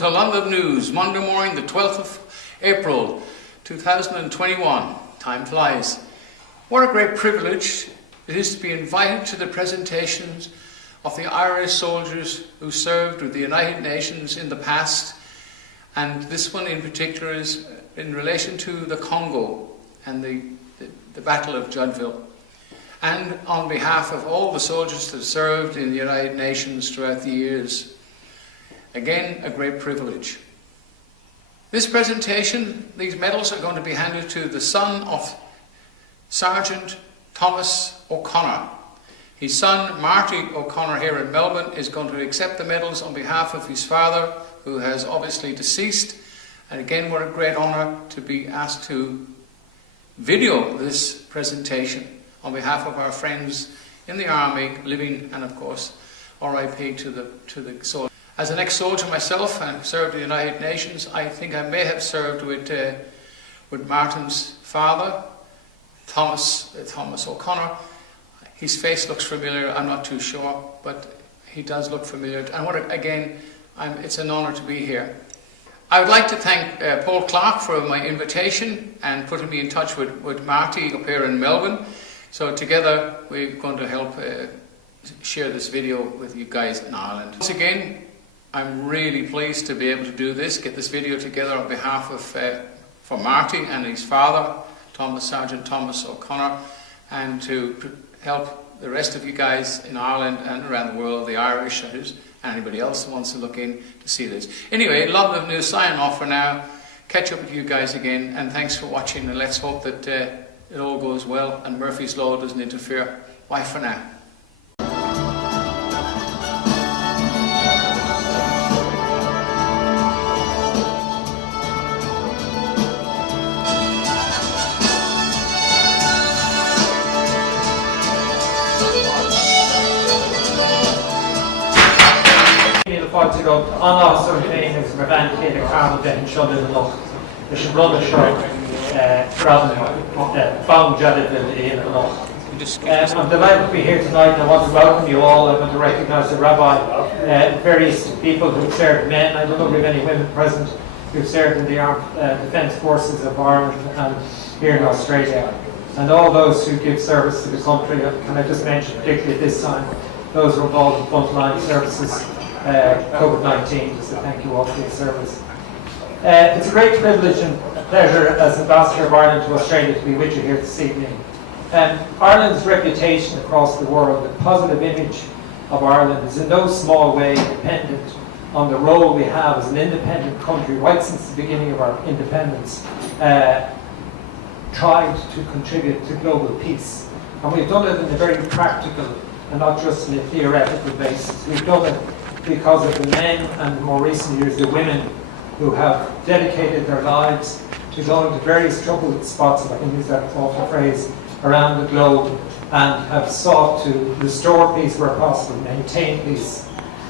to London News, Monday morning, the 12th of April, 2021. Time flies. What a great privilege it is to be invited to the presentations of the Irish soldiers who served with the United Nations in the past, and this one in particular is in relation to the Congo and the Battle of Jadotville, and on behalf of all the soldiers that served in the United Nations throughout the years. Again, a great privilege. This presentation, these medals are going to be handed to the son of Sergeant Thomas O'Connor. His son, Marty O'Connor, here in Melbourne, is going to accept the medals on behalf of his father, who has obviously deceased. And again, what a great honour to be asked to video this presentation on behalf of our friends in the army, living, and of course, RIP to the soldiers. As an ex-soldier myself, and served in the United Nations, I think I may have served with Martin's father, Thomas O'Connor. His face looks familiar, I'm not too sure, but he does look familiar. And it's an honour to be here. I would like to thank Paul Clark for my invitation and putting me in touch with Marty up here in Melbourne. So together we're going to help share this video with you guys in Ireland. Once again, I'm really pleased to be able to do this, get this video together on behalf of for Marty and his father, Sergeant Thomas O'Connor, and to help the rest of you guys in Ireland and around the world, the Irish, and anybody else who wants to look in to see this. Anyway, London News sign off for now. Catch up with you guys again, and thanks for watching, and let's hope that it all goes well and Murphy's Law doesn't interfere. Bye for now. Fáilte go anású féin is mar bhain chéad carm de seo in loch. Leis an brother seo found Jadotville in the loch. I'm delighted to be here tonight, and I want to welcome you all. I want to recognise the rabbi, various people who served, men. I don't know if we have any women present who served in the Armed Defence Forces of Ireland and here in Australia, and all those who give service to the country. Can I just mention, particularly at this time, those who are involved in frontline services, COVID-19, just to thank you all for your service. It's a great privilege and pleasure as Ambassador of Ireland to Australia to be with you here this evening. Ireland's reputation across the world, the positive image of Ireland, is in no small way dependent on the role we have as an independent country right since the beginning of our independence, tried to contribute to global peace. And we've done it in a very practical and not just in a theoretical basis. We've done it because of the men, and in more recent years the women, who have dedicated their lives to going to various troubled spots, if I can use that awful phrase, around the globe, and have sought to restore peace where possible, maintain peace,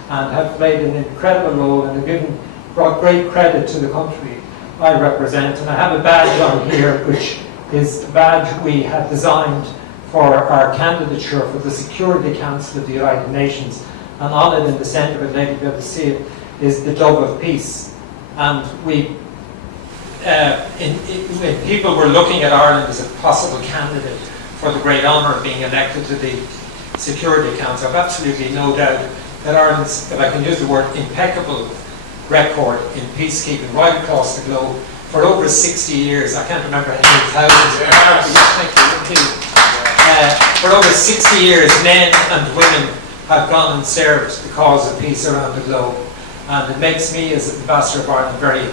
and have played an incredible role and have brought great credit to the country I represent. And I have a badge on here, which is the badge we have designed for our candidature for the Security Council of the United Nations. And on it, in the centre of it, maybe you'll be able to see it, is the Dove of Peace. And when people were looking at Ireland as a possible candidate for the great honour of being elected to the Security Council, I've absolutely no doubt that Ireland's, if I can use the word, impeccable record in peacekeeping right across the globe for over 60 years. I can't remember how many thousands. For over 60 years, men and women have gone and served the cause of peace around the globe, and it makes me, as Ambassador of Ireland, very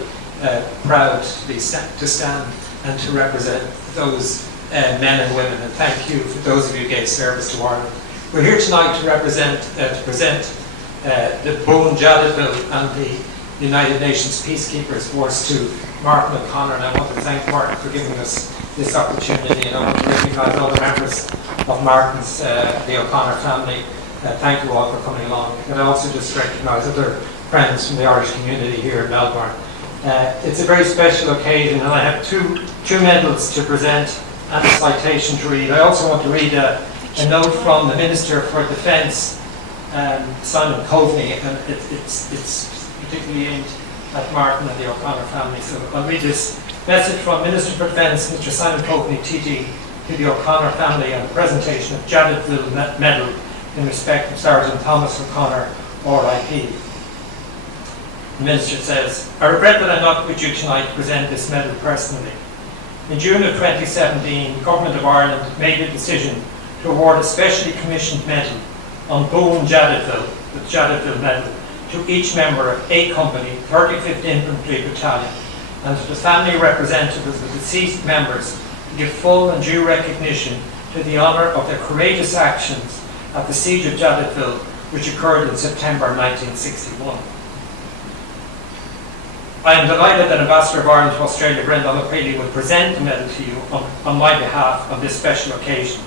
proud to stand and to represent those men and women, and thank you for those of you who gave service to Ireland. We're here tonight to present the Bone Jadotville and the United Nations Peacekeepers Force to Martin O'Connor, and I want to thank Martin for giving us this opportunity, and I want to recognise all the members of Martin's, the O'Connor family. Thank you all for coming along. And I also just recognise other friends from the Irish community here in Melbourne. It's a very special occasion, and I have two medals to present and a citation to read. I also want to read a note from the Minister for Defence, Simon Coveney, and it's particularly aimed at Martin and the O'Connor family. So I'll read this message from Minister for Defence, Mr. Simon Coveney, TD, to the O'Connor family on the presentation of Jadotville Medal in respect of Sergeant Thomas O'Connor, RIP. The Minister says, I regret that I'm not with you tonight to present this medal personally. In June of 2017, the Government of Ireland made a decision to award a specially commissioned medal on Boone Jadotville, the Jadotville Medal, to each member of A Company, 35th Infantry Battalion, and to the family representatives of the deceased members to give full and due recognition to the honour of their courageous actions at the Siege of Jadotville, which occurred in September 1961. I am delighted that Ambassador of Ireland to Australia, Brendan O'Reilly, will present the medal to you on my behalf on this special occasion.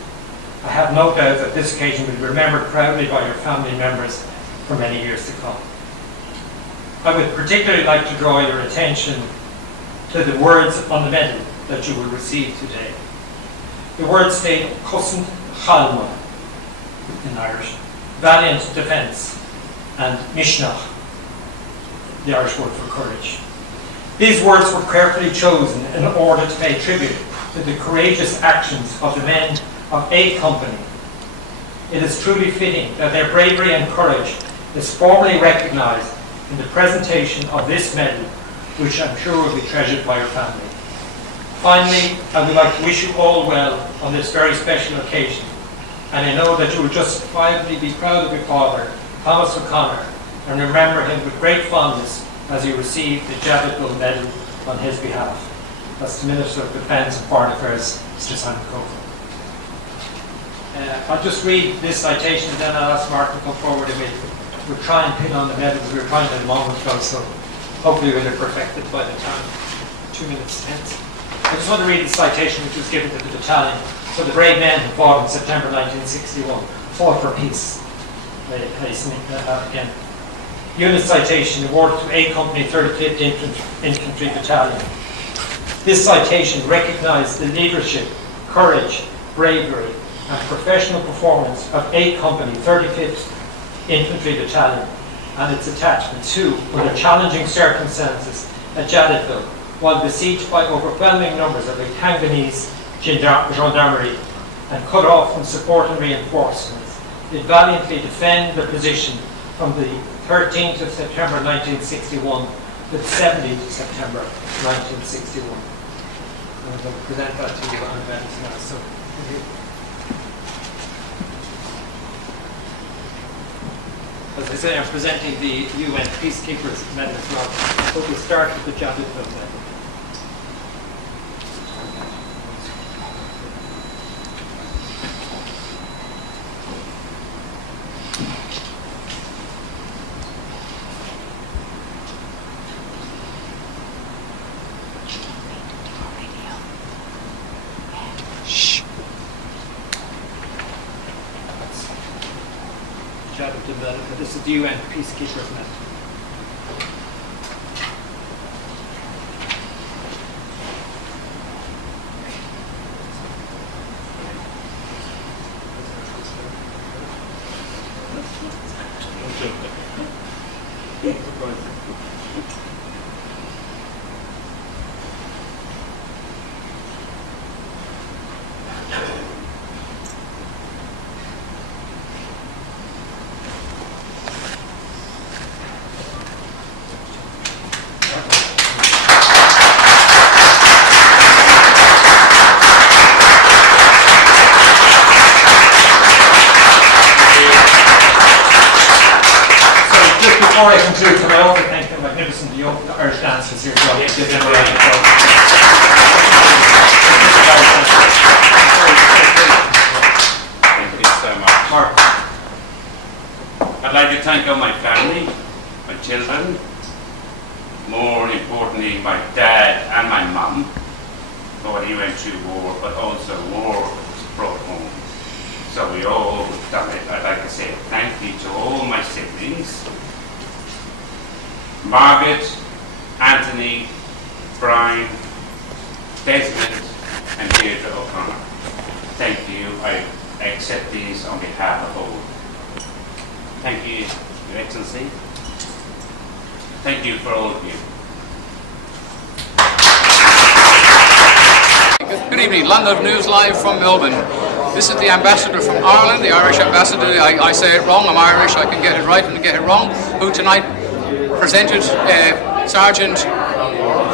I have no doubt that this occasion will be remembered proudly by your family members for many years to come. I would particularly like to draw your attention to the words on the medal that you will receive today. The words state Cosint Chalma in Irish, valiant defence, and Mishnah, the Irish word for courage. These words were carefully chosen in order to pay tribute to the courageous actions of the men of A Company. It is truly fitting that their bravery and courage is formally recognised in the presentation of this medal, which I'm sure will be treasured by your family. Finally, I would like to wish you all well on this very special occasion, and I know that you will justifiably be proud of your father, Thomas O'Connor, and remember him with great fondness as you receive the Jadotville Medal on his behalf. That's the Minister of Defence and Foreign Affairs, Mr. Simon Coveney. I'll just read this citation and then I'll ask Mark to come forward and we'll try and pin on the medals. We were trying it a moment ago, so hopefully we'll have perfected by the time 2 minutes hence. I just want to read the citation which was given to the battalion for the brave men who fought in September 1961, fought for peace. Again. Unit citation awarded to A Company 35th Infantry Battalion. This citation recognised the leadership, courage, bravery and professional performance of A Company 35th Infantry Battalion and its attachments who, under challenging circumstances at Jadotville, while besieged by overwhelming numbers of the Congolese gendarmerie and cut off from support and reinforcements, did valiantly defend their position from the 13th of September 1961 to the 17th of September 1961. I'm going to present that to you on events now. So, as I say, I'm presenting the UN Peacekeepers Medal as well. But we'll start with the Jadotville Medal. This is the UN Peacekeepers Medal. Before I conclude, can I also thank the magnificent Irish dancers here as well? Give them a round of applause. Thank you so much. Mark. I'd like to thank all my family, my children, more importantly my dad and my mum for what he went through war, but also war was brought home. So we all done it. I'd like to say thank you to all my siblings, Margaret, Anthony, Brian, Desmond and Deirdre O'Connor. Thank you. I accept these on behalf of all. Thank you, Your Excellency. Thank you for all of you. Good evening, London News Live from Melbourne. This is the ambassador from Ireland, the Irish ambassador. I say it wrong, I'm Irish, I can get it right and get it wrong, who tonight presented Sergeant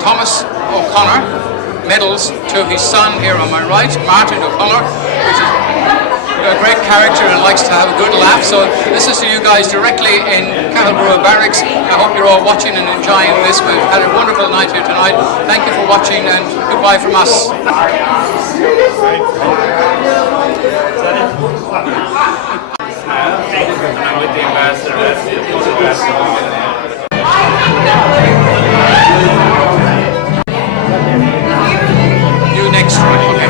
Thomas O'Connor medals to his son here on my right, Martin O'Connor, which is a great character and likes to have a good laugh. So this is to you guys directly in Cattleborough Barracks. I hope you're all watching and enjoying this. We've had a wonderful night here tonight. Thank you for watching and goodbye from us. You next, right? Okay.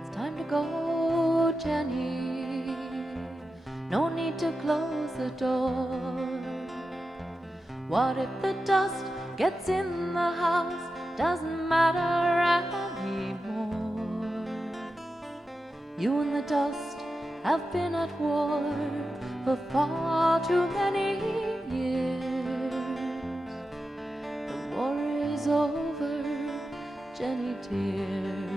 It's time to go, Jenny. No need to close the door. What if the dust gets in the house? Doesn't matter anymore. You and the dust have been at war for far too many years. The war is over, Jenny dear.